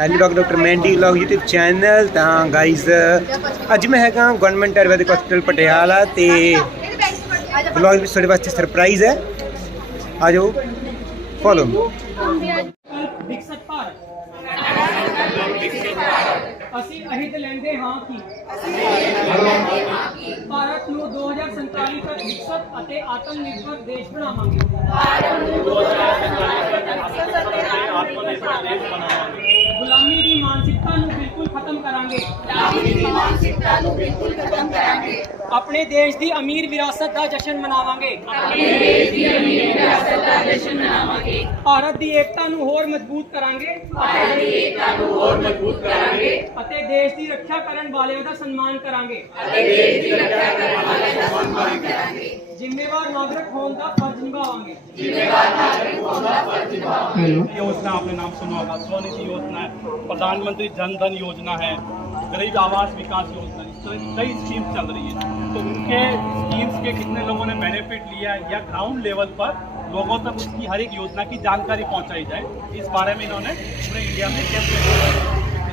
Hello doctor Mandy vlog YouTube channel. तो guys अज मैं है गवर्नमेंट आयुर्वेदिक हॉस्पिटल पटियाला तो व्लॉग भी थोड़े वास्ते सरप्राइज है। आ जाओ फॉलो। ਅਸੀਂ ਅਹਿਦ ਲੈਂਦੇ ਹਾਂ ਕਿ ਭਾਰਤ ਨੂੰ 2047 ਤੱਕ ਵਿਕਸਿਤ ਅਤੇ ਆਤਮ ਨਿਰਭਰ ਦੇਸ਼ ਬਣਾਵਾਂਗੇ। ਗੁਲਾਮੀ ਦੀ ਮਾਨਸਿਕਤਾ ਨੂੰ ਬਿਲਕੁਲ ਖਤਮ ਕਰਾਂਗੇ। ਆਪਣੇ ਦੇਸ਼ ਦੀ ਅਮੀਰ ਵਿਰਾਸਤ ਦਾ ਜਸ਼ਨ ਮਨਾਵਾਂਗੇ। ਭਾਰਤ ਦੀ ਏਕਤਾ ਨੂੰ ਹੋਰ ਮਜ਼ਬੂਤ ਕਰਾਂਗੇ ਅਤੇ ਦੇਸ਼ ਦੀ ਰੱਖਿਆ ਕਰਨ ਵਾਲਿਆਂ ਦਾ ਸਨਮਾਨ ਕਰਾਂਗੇ। ਜ਼ਿੰਮੇਵਾਰ ਨਾਗਰਿਕ ਹੋਣ ਦਾ ਫਰਜ਼ ਨਿਭਾਵਾਂਗੇ। योजना आपने नाम सुना होगा, स्वनिधि योजना है, प्रधानमंत्री जन धन योजना है, गरीब आवास विकास योजना, इस तरह की कई स्कीम्स चल रही है। तो उनके स्कीम्स के कितने लोगों ने बेनिफिट लिया है या ग्राउंड लेवल पर लोगों तक उसकी हर एक योजना की जानकारी पहुंचाई जाए, इस बारे में इन्होंने पूरे इंडिया में कैंपेन किया।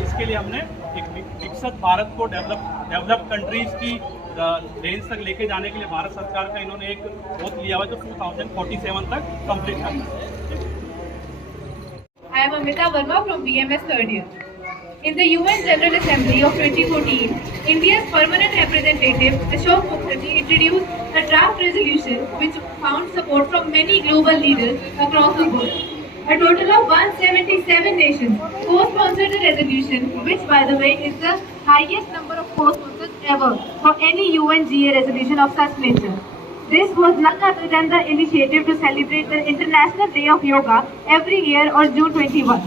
इसके लिए हमने एक विकसित भारत को डेवलप कंट्रीज की रेंज तक लेके जाने के लिए भारत सरकार का इन्होंने एक ओथ लिया हुआ जो 2047 तक कंप्लीट करना है। I am Amita Verma from BMS third year. In the UN General Assembly of 2014, India's permanent representative Ashok Mukherjee introduced a draft resolution which found support from many global leaders across the world. A total of 177 nations co-sponsored the resolution, which by the way is the highest number of co-sponsors ever for any UNGA resolution of such nature. This was none other than the initiative to celebrate the International Day of Yoga every year on June 21.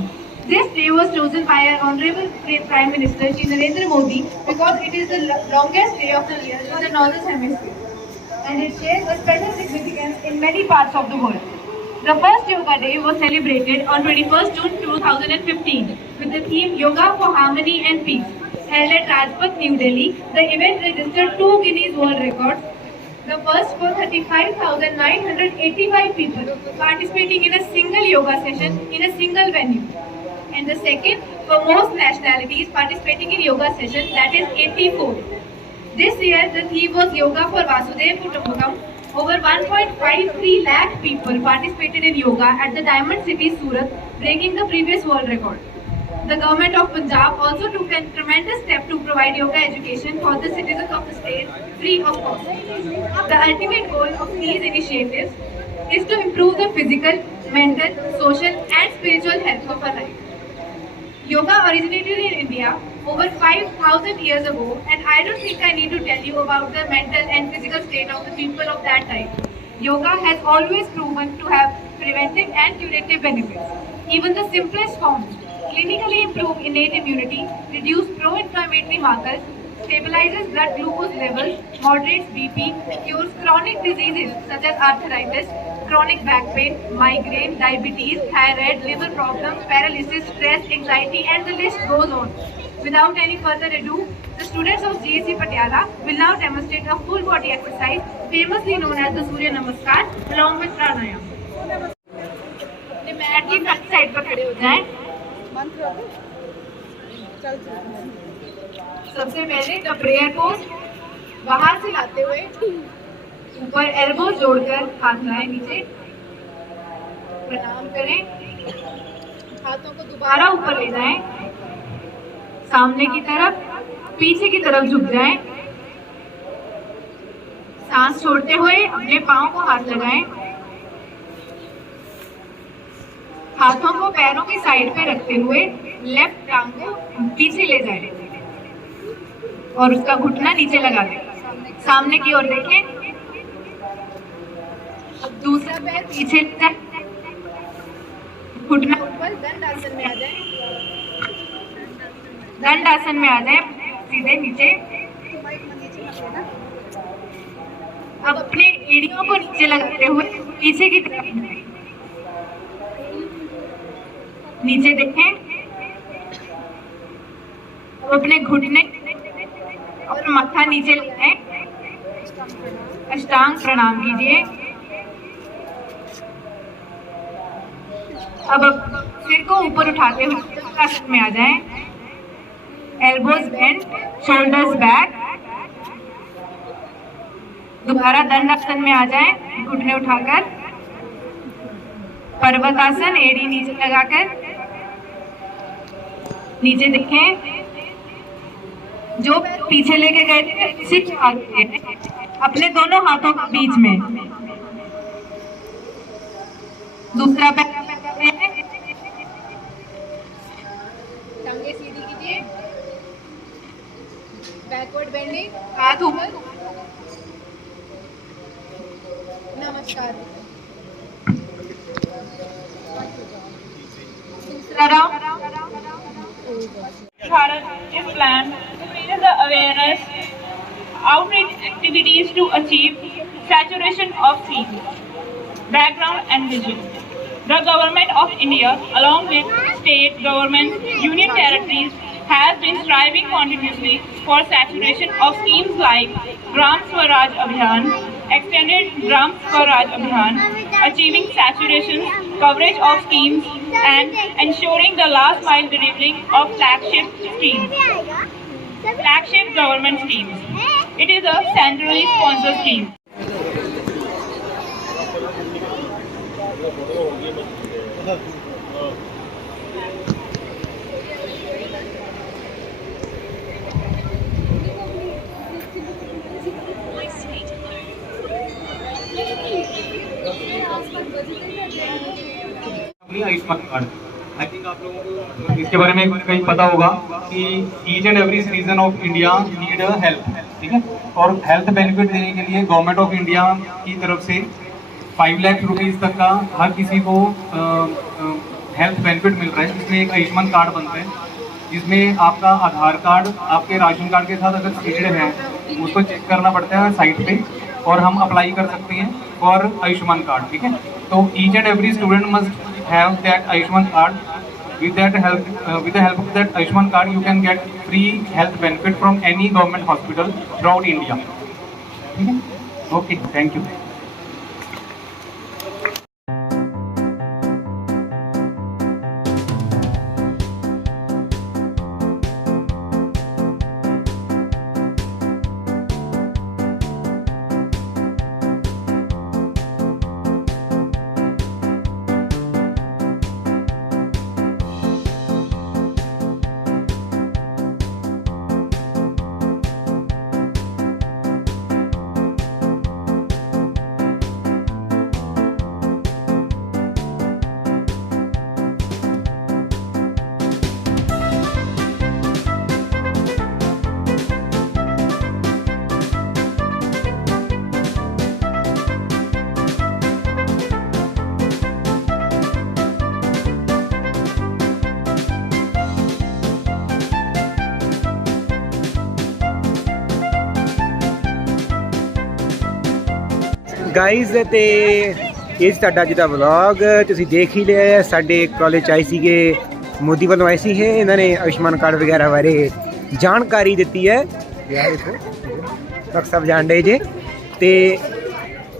This day was chosen by our Honorable Prime Minister Shri Narendra Modi because it is the longest day of the year in the Northern Hemisphere and it shares a special significance in many parts of the world. The first Yoga Day was celebrated on 21st June 2015 with the theme Yoga for Harmony and Peace. Held at Rajpath, New Delhi, the event registered 2 Guinness World Records. The first for 35,985 people participating in a single yoga session in a single venue. And the second for most nationalities participating in yoga session, that is 84. This year the theme was Yoga for Vasudhaiva Kutumbakam. Over 1.53 lakh people participated in yoga at the Diamond City, Surat, breaking the previous world record. The government of Punjab also took a tremendous step to provide yoga education for the citizens of the state free of cost. The ultimate goal of these initiatives is to improve the physical, mental, social and spiritual health of our life. Yoga originated in India over 5,000 years ago, and I don't think I need to tell you about the mental and physical state of the people of that time. Yoga has always proven to have preventive and curative benefits. Even the simplest forms clinically improve innate immunity, reduce pro-inflammatory markers, stabilizes blood glucose levels, moderates BP, cures chronic diseases such as arthritis, chronic back pain, migraine, diabetes, thyroid, liver problems, paralysis, stress, anxiety, and the list goes on. Without any further ado, the students of GSC Patiala will now demonstrate a full body exercise famously known as the Surya Namaskar along with pranayam. अपने mat की front side पर खड़े हो जाएं। सबसे पहले the prayer pose, बाहर से लाते हुए ऊपर एल्बो जोड़कर हाथ लाएं नीचे, प्रणाम करें, हाथों को दोबारा ऊपर ले जाएं, सामने की तरफ, पीछे की तरफ झुक जाएं, सांस छोड़ते हुए अपने पांव को हाथ लगाएं, हाथों को पैरों की साइड पे रखते हुए लेफ्ट टांग को पीछे ले जाएं और उसका घुटना नीचे लगा दें। सामने की ओर देखें। अब दूसरा पैर पीछे ले जाएं, घुटना ऊपर, दंड आसन में आ जाएं, दंड आसन में आ जाएं, सीधे नीचे। अब अपने एड़ियों को नीचे लगाते हुए पीछे की तरफ नीचे देखें, अपने घुटने और माथा नीचे लगाएं, अष्टांग प्रणाम कीजिए। अब सिर को ऊपर उठाते हुए आसन में आ जाएं, एल्बोज बेंट, शोल्डर्स बैक। दोबारा दंडासन में आ जाएं, घुटने उठाकर, पर्वतासन, एड़ी नीचे लगाकर, नीचे देखें, जो पीछे लेके गए थे उसी के आगे अपने दोनों हाथों के बीच में। दूसरा पैर टांगे सीधी कीजिए, बैकवर्ड बेंडिंग, हाथ ऊपर, नमस्कार। दूसरा round. Bharat is planned to raise the awareness, outreach activities to achieve saturation of seeds. Background and vision. The Government of India, along with state governments, union territories, has been striving continuously for saturation of schemes like Gram Swaraj Abhiyan, Extended Gram Swaraj Abhiyan, achieving saturation, coverage of schemes, and ensuring the last mile delivering of flagship schemes. Flagship government schemes. It is a centrally sponsored scheme. Ayushman card, I think आप लोगों को इसके बारे में कहीं पता होगा कि each and every citizen of India need health, ठीक है। और हेल्थ बेनिफिट देने के लिए गवर्नमेंट ऑफ इंडिया की तरफ से 5 लाख रुपीज़ तक का हर किसी को हेल्थ बेनिफिट मिल रहा है, जिसमें एक आयुष्मान कार्ड बनता है, जिसमें आपका आधार कार्ड आपके राशन कार्ड के साथ अगर सीडेड है उसको चेक करना पड़ता है साइट पे, और हम अप्लाई कर सकते हैं फॉर आयुष्मान कार्ड, ठीक है। तो each and every student must have that Ayushman card. With the help of that Ayushman card, you can get free health benefit from any government hospital throughout India. Okay, thank you. Guys ते ਇਹ ਸਾਡਾ ਅੱਜ ਦਾ vlog ਤੁਸੀਂ ਦੇਖ ਹੀ ਲਿਆ ਹੈ। ਸਾਡੇ college ਆਏ ਸੀਗੇ, ਮੋਦੀ ਵੱਲੋਂ ਆਏ ਸੀ, ਇਹਨਾਂ ਨੇ ਆਯੁਸ਼ਮਾਨ ਕਾਰਡ ਵਗੈਰਾ ਬਾਰੇ ਜਾਣਕਾਰੀ ਦਿੱਤੀ ਹੈ। ਡਾਕਟਰ ਸਾਹਿਬ ਜਾਣ ਡੇ ਜੇ, ਤੇ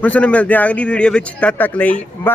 ਹੁਣ ਸਾਨੂੰ ਮਿਲਦੇ ਹਾਂ ਅਗਲੀ ਵੀਡੀਓ ਵਿੱਚ। ਤਦ ਤੱਕ ਲਈ